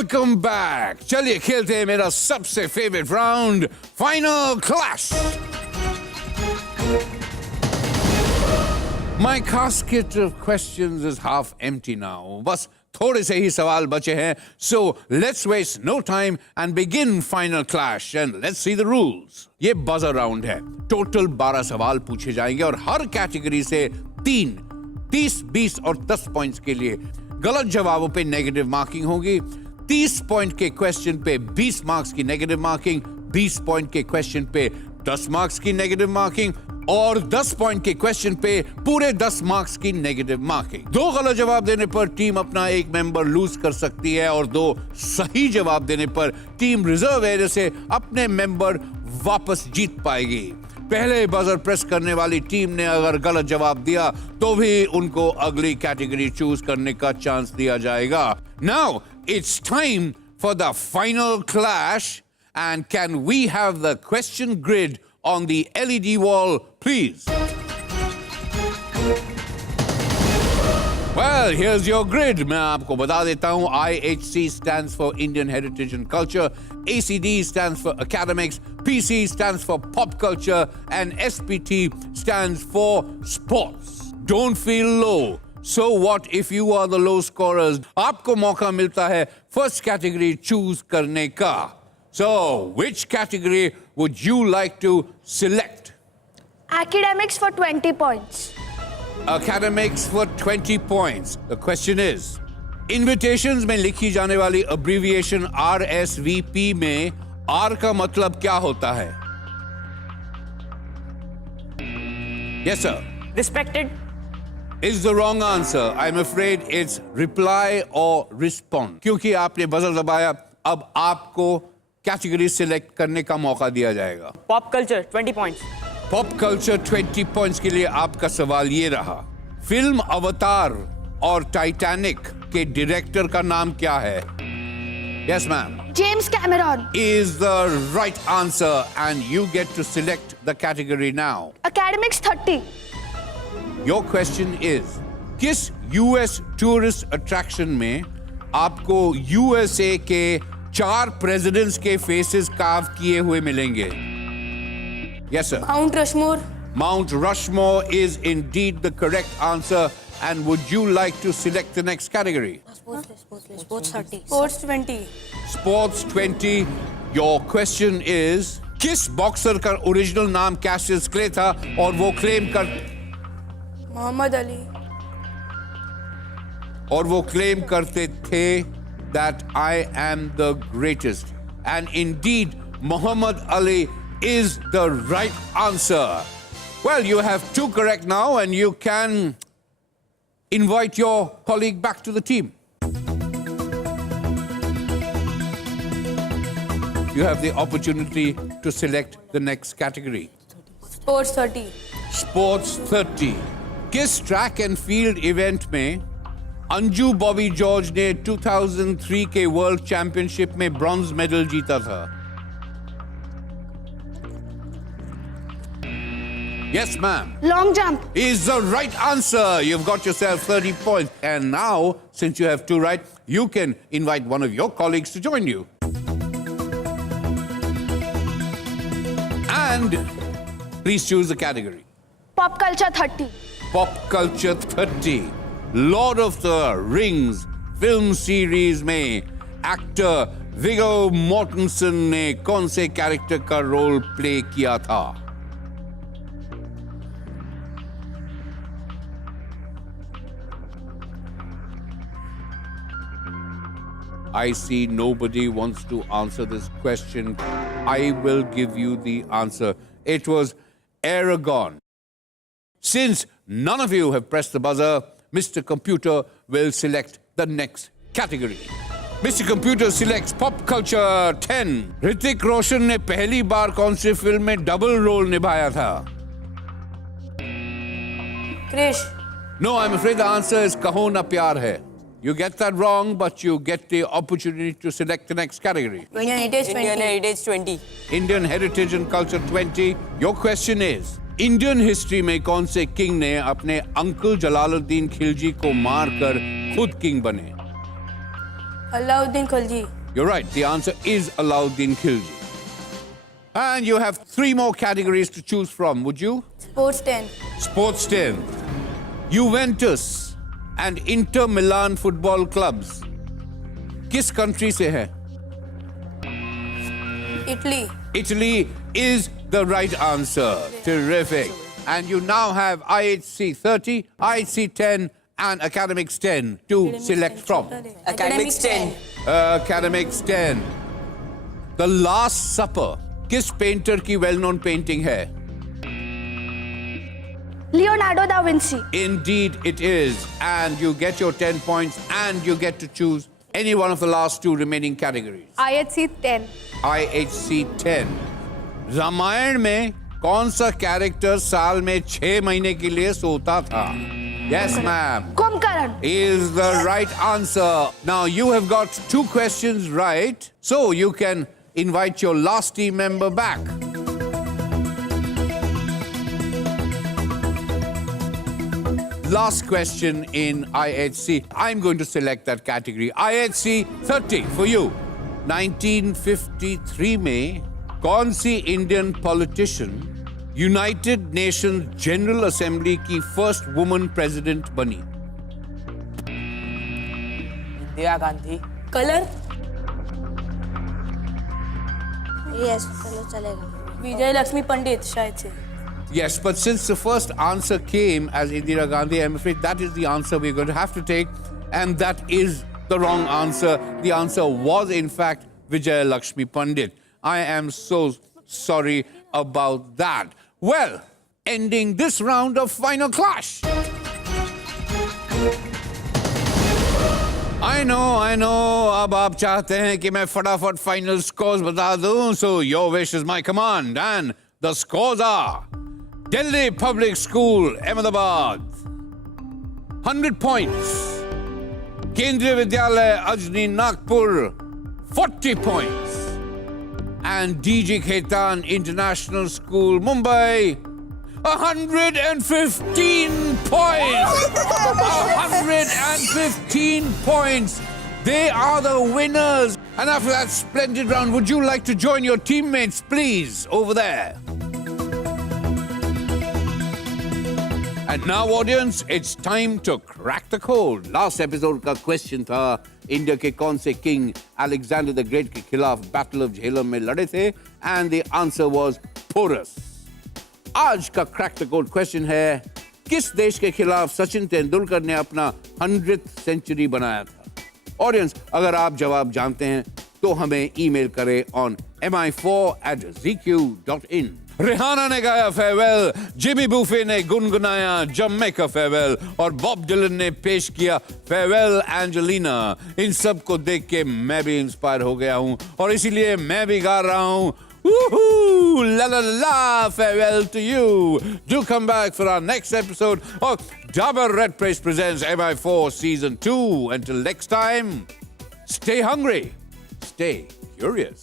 Welcome back. चलिए खेलते हैं मेरा सबसे favourite round, final clash. My casket of questions is half empty now. बस थोड़े से ही सवाल बचे हैं. So let's waste no time and begin final clash and let's see the rules. ये buzzer round है. Total 12 सवाल पूछे जाएंगे और हर कैटेगरी से 3, 30, 20 और 10 पॉइंट्स के लिए. गलत जवाबों पे नेगेटिव मार्किंग होगी. 30 पॉइंट के क्वेश्चन पे 20 मार्क्स की नेगेटिव मार्किंग, 20 पॉइंट के क्वेश्चन पे 10 मार्क्स की नेगेटिव मार्किंग और 10 पॉइंट के क्वेश्चन पे पूरे 10 मार्क्स की नेगेटिव मार्किंग. 2 गलत जवाब देने पर टीम अपना एक मेंबर लूज कर सकती है और 2 सही जवाब देने पर टीम रिजर्व एरिया से अपने मेंबर वापस जीत पाएगी. पहले बजर प्रेस करने वाली टीम ने अगर गलत जवाब दिया तो भी उनको अगली कैटेगरी चूज करने का चांस दिया जाएगा. Now it's time for the final clash and can we have the question grid on the LED wall, please? Well, here's your grid. मैं आपको बता देता हूँ. IHC stands for Indian Heritage and Culture, ACD stands for Academics, PC stands for Pop Culture, and SPT stands for Sports. Don't feel low. So what if you are the low scorers? आपको मौका मिलता है first category choose करने का. So, which category would you like to select? Academics for 20 points. Academics for 20 points. The question is, invitations में लिखी जाने वाली abbreviation RSVP में R का मतलब क्या होता है? Yes, sir. Respected. Is the wrong answer. I'm afraid it's reply or respond. क्योंकि आपने बजर दबाया, अब आपको कैटेगरी सिलेक्ट करने का मौका दिया जाएगा. Pop culture 20 points. Pop culture 20 points के लिए आपका सवाल ये रहा. फिल्म अवतार और टाइटैनिक के डायरेक्टर का नाम क्या है? Yes ma'am. James Cameron. Is the right answer and you get to select the category now. Academics 30. Your question is, किस US टूरिस्ट अट्रैक्शन में आपको USA के 4 प्रेसिडेंट्स के फेसेस कार्व किए हुए मिलेंगे? Yes, sir. Mount Rushmore. Mount Rushmore is indeed the correct answer. And would you like to select the next category? Sports 30. Sports 20. Sports 20. Your question is, किस boxer का original नाम Cassius clay था और वो claim करते थे that I am the greatest. And indeed, Muhammad Ali is the right answer. Well, you have 2 correct now and you can invite your colleague back to the team. You have the opportunity to select the next category. Sports 30. Sports 30. किस track and field event में Anju Bobby George ने 2003 के world championship में bronze medal जीता था? Yes, ma'am. Long jump. Is the right answer. You've got yourself 30 points. And now, since you have 2 right, you can invite one of your colleagues to join you. And please choose the category. Pop culture 30. Pop culture 30. Lord of the Rings film series में actor विगो मॉर्टेंसन ने कौन से character का role play किया था? I see nobody wants to answer this question. I will give you the answer. It was Aragorn. Since none of you have pressed the buzzer, Mr. Computer will select the next category. Mr. Computer selects Pop Culture 10. Hrithik Roshan ने पहली बार कौन सी film में double role निभाया था? Krish. No, I'm afraid the answer is Kaho Na Pyar Hai. You get that wrong, but you get the opportunity to select the next category. Indian Heritage 20. Indian Heritage 20. Indian Heritage and Culture 20. Your question is, Indian history में कौन से king ने अपने uncle Jalaluddin Khilji को मारकर खुद king बने? Alauddin Khilji. You're right. The answer is Alauddin Khilji. And you have 3 more categories to choose from, would you? Sports 10. Sports 10. Juventus and Inter Milan football clubs. किस country से है? Italy. Italy is the right answer. Terrific. And you now have IHC 30, IHC 10, and Academics 10 to select from. Academics 10. Academics 10. The Last Supper. किस painter की well-known painting है? Leonardo da Vinci. Indeed it is. And you get your 10 points and you get to choose any one of the last 2 remaining categories. IHC 10. IHC 10. Ramayan में कौन सा character साल में 6 महीने के लिए सोता था? Yes, ma'am. Kumkaran. Is the right answer. Now you have got 2 questions right, so you can invite your last team member back. Last question in IHC. I'm going to select that category. IHC 30 for you. 1953 में कौन सी Indian politician United Nations General Assembly की first woman president बनी? Indira Gandhi. Color. Yes चलो चलेगा. विजय लक्ष्मी पंडित शायद से. Yes, but since the first answer came as Indira Gandhi, I'm afraid that is the answer we're going to have to take, and that is the wrong answer. The answer was, in fact, Vijay Lakshmi Pandit. I am so sorry about that. Well, ending this round of Final Clash. I know. अब आप चाहते हैं कि मैं फटाफट final scores बता दूं, so your wish is my command, and the scores are Delhi Public School, Ahmedabad, 100 points. Kendriya Vidyalaya, Ajni Nagpur, 40 points. And DG Khaitan International School, Mumbai, 115 points. 115 points. They are the winners. And after that splendid round, would you like to join your teammates, please, over there? And now, audience, it's time to crack the code. Last episode का question था India के कौन से king Alexander the great के खिलाफ battle of Jhelum में लड़े थे, and the answer was Porus. आज का crack the code question है किस देश के खिलाफ सचिन तेंदुलकर ने अपना 100th सेंचुरी बनाया था? ऑडियंस, अगर आप जवाब जानते हैं तो हमें ईमेल करें on mi4@zq.in. रिहाना ने गाया फेयरवेल, जिमी बूफे ने गुनगुनाया जमैका फेयरवेल और बॉब डिलन ने पेश किया फेयरवेल एंजेलिना. इन सब को देख के मैं भी इंस्पायर हो गया हूं और इसीलिए मैं भी गा रहा हूं Woohoo! La la la! Farewell to you. Do come back for our next episode of Dabur Red Press presents MI4 Season 2. Until next time, stay hungry, stay curious.